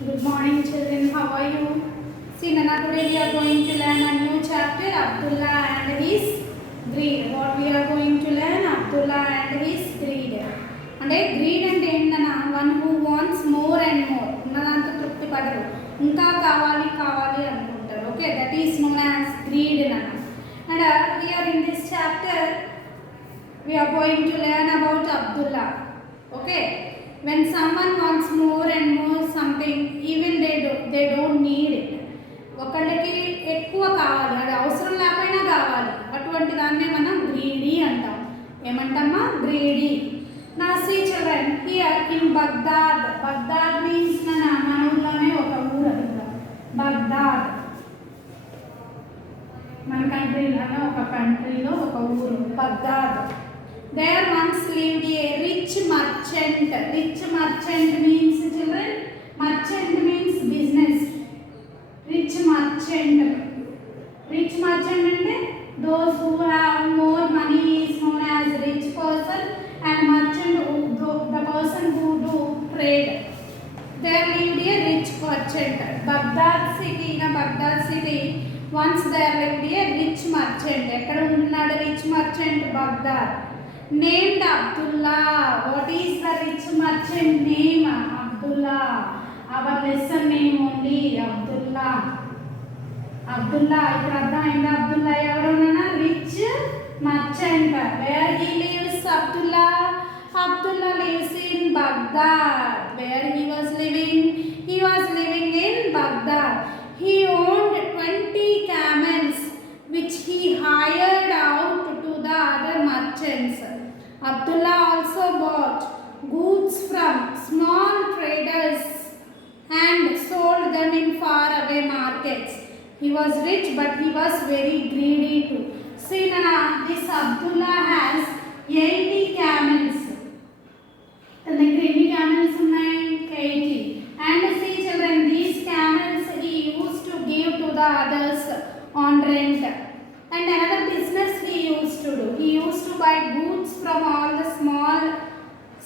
Good morning, children. How are you? See, Nana, today we are going to learn a new chapter, Abdullah and his greed. What we are going to learn, Abdullah and his greed. అంటే greed అంటే ఏంటన్నా one who wants more and more ఉన్నదాంతో తృప్తి పడరు ఇంకా కావాలి కావాలి అనుకుంటారు okay that is known as greed అన్న and here in this chapter we are going to learn about Abdullah. Okay, when someone wants more and more something, even they don't need it. ఒకళ్ళకి ఎక్కువ కావాలి అది అవసరం లేకపోయినా కావాలి అటువంటి దాన్నే మనం గ్రీడీ అంటాం ఏమంటామా గ్రీడీ నా see children here in Baghdad Baghdad means మన ఊర్లోనే ఒక ఊరు అది కూడా బగ్దాద్ మన కంట్రీలోనే ఒక కంట్రీలో ఒక ఊరు Baghdad There once lived a rich merchant. Rich merchant means children. Merchant means business. Rich merchant. Rich merchant means those who have more money is known as rich person, and merchant the person who do trade. There lived a rich merchant. Baghdad city. In a Baghdad city, once there lived a rich merchant. ekkada unnadu rich merchant Baghdad. Named Abdullah. What is the rich merchant name? Abdullah. Our lesson name only Abdullah. Abdullah. ఇక్కడ అర్థమైంది Abdullah ఎవరున్నా rich merchant. Where he lives Abdullah? Abdullah lives in Baghdad. Where he was living? He was living in Baghdad. He owned 20 camels which he hired out to the other merchants. Abdullah also bought goods from small traders and sold them in faraway markets. He was rich but he was very greedy too. See Nana, this Abdullah has 80 camels. And the greedy camels ఉన్నాయి 80. And see children, these camels he used to give to the others on rent. And another business he used to do. He used to buy goods from all the small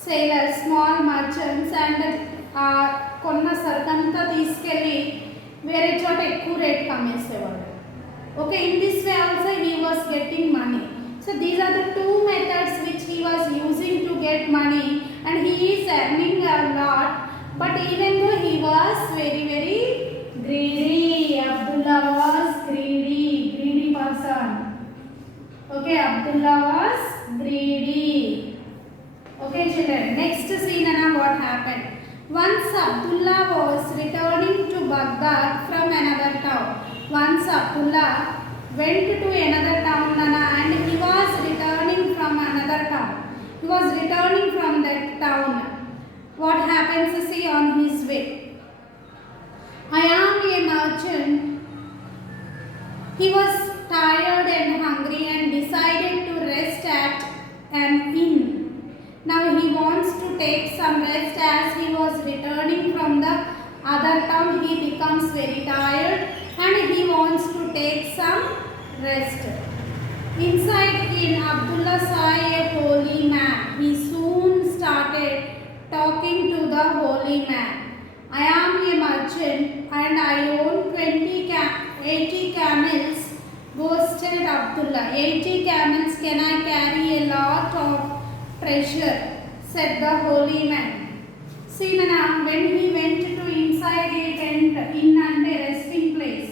sailors, small merchants, and కొన్న సరుకంతా తీసుకెళ్ళి వేరే చోట ఎక్కువ రేట్కి అమ్మేసేవాడు okay in this way also he was getting money so these are the two methods which he was using to get money and he is earning a lot but even though he was very very greedy. Abdullah was greedy person. Okay, Abdullah was greedy. Okay children, next scene Nana, what happened? Once Abdullah was returning to Baghdad from another town. Once Abdullah went to another town Nana, and he was returning from another town. He was returning from that town. What happens to see on his way? I am a merchant. He was tired and hungry and decided to rest at an inn. Now he wants to take some rest as he was returning from the other town. He becomes very tired and he wants to take some rest. Inside inn, Abdullah saw a holy man. He soon started talking to the holy man. I am a merchant and I own 80 camels, boasted Abdullah. 80 camels, can I carry a lot of treasure, said the holy man. See Nana, when he went to inside a tent, in and a resting place,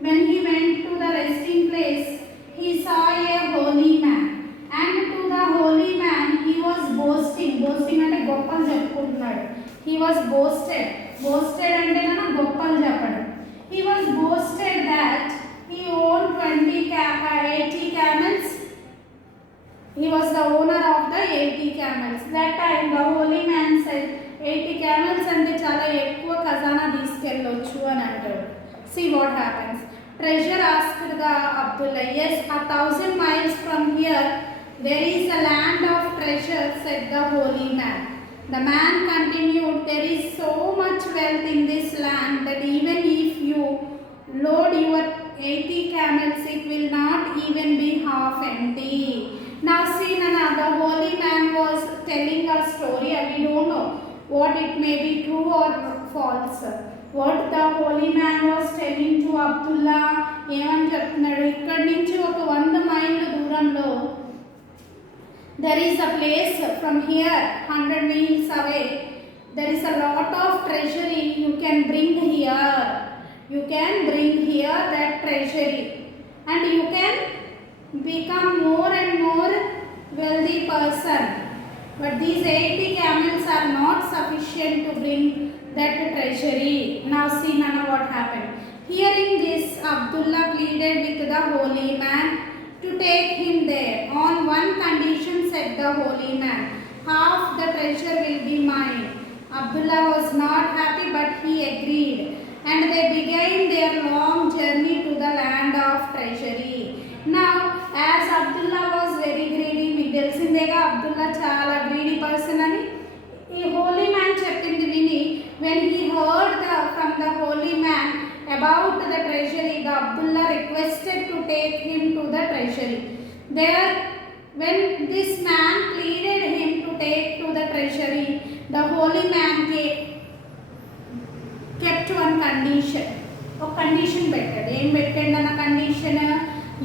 when he went to the resting place, he saw a holy man. And to the holy man, he was boasting. Boasting అంటే గొప్పలు చెప్పుకుంటున్నాడు. He was boasted. Boasted అంటే నన్న గొప్పలు చెప్పడం. He was boasted that he owned 80 camels. He was the owner of the 80 camels. That time the holy man said 80 camels అంటే చాలా ఎక్కువ ఖజానా తీసుకెళ్ళొచ్చు అని అంటాడు. See what happens. Treasure asked the Abdullah, yes, 1,000 miles from here there is a land of treasure, said the holy man. The man continued, there is so much wealth in this land that even if you load your 80 camels, it will not even be half empty. Now see Nana, the holy man was telling a story, we don't know what it may be true or false. What the holy man was telling to Abdullah, ఏమని చెప్తున్నాడు, ఇక్కడి నుంచి ఒక 100 మైళ్ళ దూరంలో there is a place from here 100 miles away. There is a lot of treasury you can bring here. You can bring here that treasury and you can become more and more wealthy person. But these 80 camels are not sufficient to bring that treasury. Now see Nana what happened. Hearing this, Abdullah pleaded with the holy man to take him there. On one condition, said the holy man, half the treasure will be mine. Abdullah was not happy, but he agreed, and they began their long journey to the land of treasury. Now, as Abdullah was very greedy, మీకు తెలిసిందేగా అబ్దుల్లా చాలా greedy person అని. ఈ holy man చెప్పింది విని, when he heard from the holy man about the treasury, the Abdullah requested to take him to the treasury. There, when this man pleaded him to take to the treasury, the holy man kept one condition. ఒక condition పెట్టాడు. ఏం పెట్టాడు అన్న condition?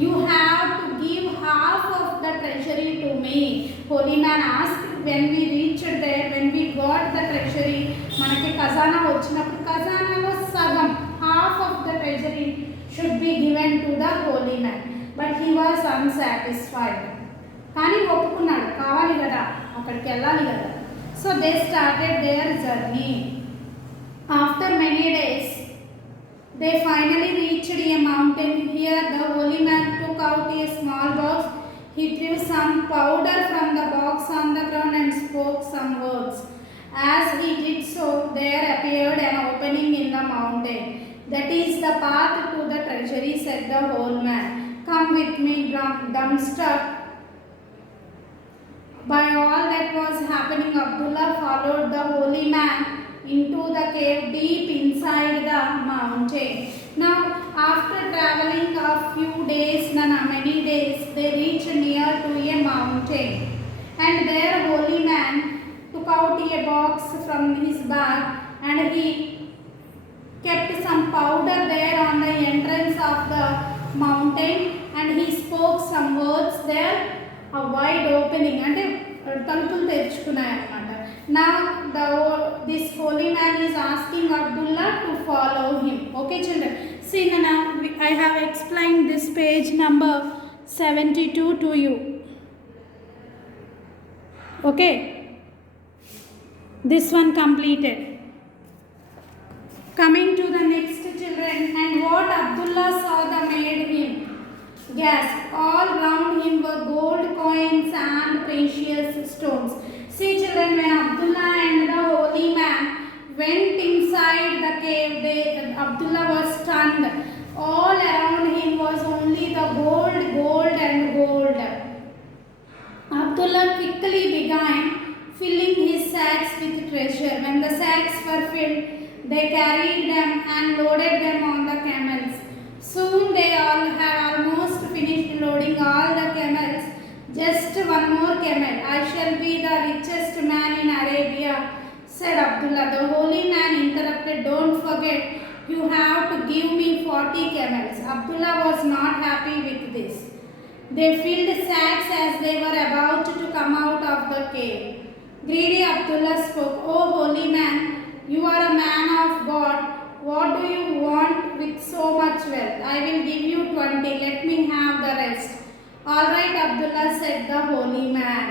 You have to give half of the treasury to me. Holy man asked when we reached there, when we got the treasury, మనకి ఖజానా వచ్చినప్పుడు ఖజానాలో సగం half of the treasury should be given to the holy man. But he was unsatisfied. కానీ ఒప్పుకున్నాడు, కావాలి కదా, అక్కడికి వెళ్ళాలి కదా. So they started their journey. After many days, they finally reached a mountain. Here the holy man took out a small box. He threw some powder from the box on the ground and spoke some words. As he did so, there appeared an opening in the mountain. That is the path to the treasury, said the old man. Come with me, dumbstruck by all that was happening. Abdullah followed the holy man into the cave deep inside the mountain. Now, after traveling a few days, many days, they reached near to a mountain. And there holy man took out a box from his bag and he kept some powder there on the entrance of the mountain and he spoke some words there. A wide opening అంటే తలుపులు తెరుచుకున్నాయి అన్నమాట. Now this holy man is asking Abdullah to follow him. Okay children, see now I have explained this page number 72 to you. Okay, this one completed. Coming to the next children, and what Abdullah saw that made him gasp. All round him were gold coins and precious stones. See children, when Abdullah and the holy man went inside the cave, Abdullah was stunned. All around him was only the gold and gold. Abdullah quickly began filling his sacks with treasure. When the sacks were filled, they carried them and loaded them on the camels. Soon they all had almost finished loading all the camels. Just one more camel. I shall be the richest man in Arabia, said Abdullah. The holy man interrupted, don't forget, you have to give me 40 camels. Abdullah was not happy with this. They filled sacks as they were about to come out of the cave. Greedy Abdullah spoke, oh holy man, you are a man of God. What do you want with so much wealth? I will give you 20. Let me have the rest. All right, Abdullah, said the holy man.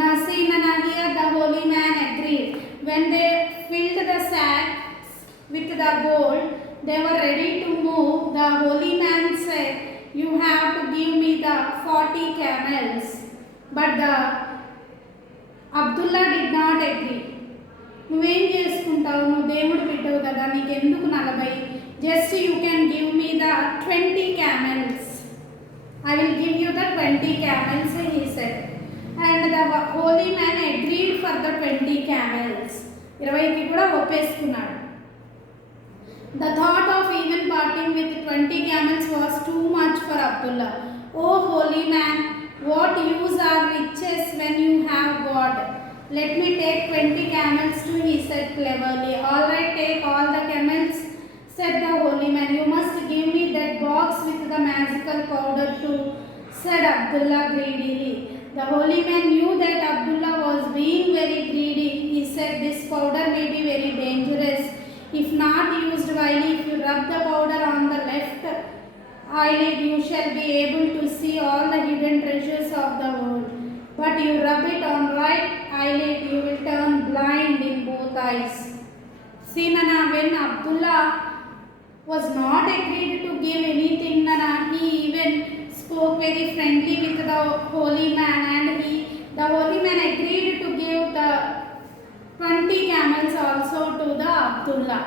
Now see, here the holy man agreed. When they filled the sacks with the gold, they were ready to move. The holy man said, you have to give me the 40 camels. But Abdullah did not agree. నువ్వేం చేసుకుంటావు, నువ్వు దేవుడు పెట్టావు కదా, నీకు ఎందుకు 40? Just you can give me the 20 camels. I will give you the 20 camels, he said. And the holy man agreed for the 20 camels. 20కి కూడా ఒప్పేసుకున్నాడు. The thought of even parting with 20 camels was too much for Abdullah. Oh holy man, what use are riches when you have God? Let me take 20 camels too, he said cleverly. All right, take all the camels, said the holy man. You must give me that box with the magical powder too, said Abdullah greedily. The holy man knew that Abdullah was being very greedy. He said, this powder may be very dangerous. If not used wisely, if you rub the powder on the left eyelid, you shall be able to see all the hidden treasures of the world. But you rub it on right eyelid, you will turn blind in both eyes. See, Nana, when Abdullah was not agreed to give anything, Nana, he even spoke very friendly with the holy man, and the holy man agreed to give the 20 camels also to the Abdullah.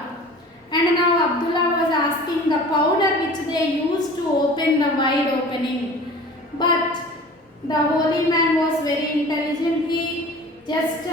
And now Abdullah was asking the powder which they used to open the wide opening. But the holy man was very intelligent. He just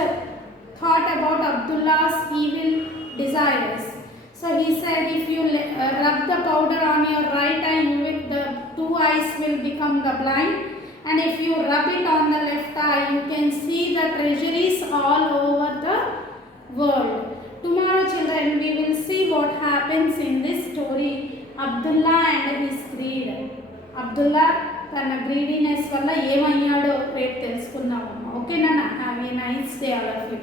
thought about Abdullah's evil desires. So he said, if you rub the powder on your right eye, the two eyes will become the blind. And if you rub it on the left eye, you can see the treasuries all over the world. Tomorrow, children, we will see what happens in this story, Abdullah and his greed. Abdullah తన greediness వల్ల ఏమయ్యాడో రేపు తెలుసుకుందామమ్మా. ఓకేనా? Have a nice day all of you.